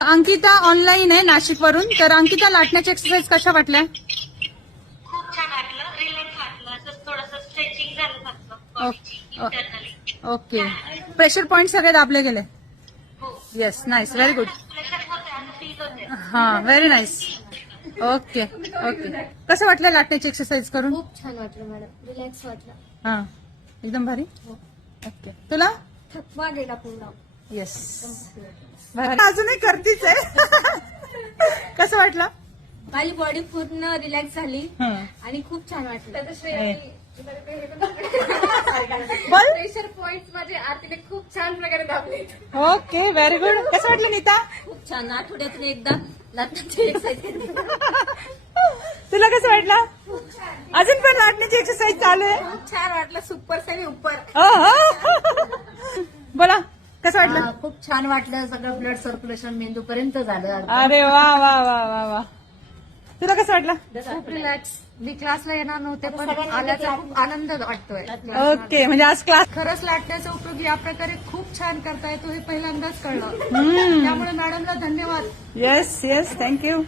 Ankita online आहे नाशिक वरून. तर अंकिता, लाटण्याच्या एक्सरसाइज कशा वाटल्या? खूप छान वाटलं, रिलॅक्स वाटलं, असं थोडंसं स्ट्रेचिंग झालं फक्त बॉडीची इंटरनली. ओके. प्रेशर पॉइंट सगळे दाबले गेले. हो, yes, nice, very good. Pressure होते आणि फील होते. हा, व्हेरी नाईस. Okay okay. कसं वाटलं लाटण्याची एक्सरसाइज करून? खूप छान वाटलं मॅडम, रिलॅक्स वाटलं. हा, एकदम भारी. ओके, तुला? थकवा गेला पूर्ण. येस, अजूनही करतीच आहे. कसं वाटलं? माझी बॉडी पूर्ण रिलॅक्स झाली हं. आणि खूप छान वाटलं. बोल. प्रेशर पॉइंट माझे आरतीने खूप छान प्रकारे दाबले. Okay, very good. कसं वाटलं नीता? खूप छान. आठवड्यातून एकदा लाटण्याची एक्सरसाइज. तुला कसं वाटलं? अजून पण लाटण्याची एक्सरसाइज चालू आहे. खूप छान वाटलं. सुपर सेमी उपर. बोला, कसं वाटलं? खूप छान वाटलं. सगळं ब्लड सर्क्युलेशन मेंदू पर्यंत झालं. अरे वा वा वा वा वा. तुला कसं वाटलं? खूप रिलॅक्स. मी क्लासला येणार नव्हते पण आल्याचा खूप आनंद वाटतोय. ओके, म्हणजे आज क्लास. खरंच लाटण्याचा उपयोग या प्रकारे खूप छान करता येतो हे पहिल्यांदाच कळलं. त्यामुळे मॅडमला धन्यवाद. Yes yes, thank you.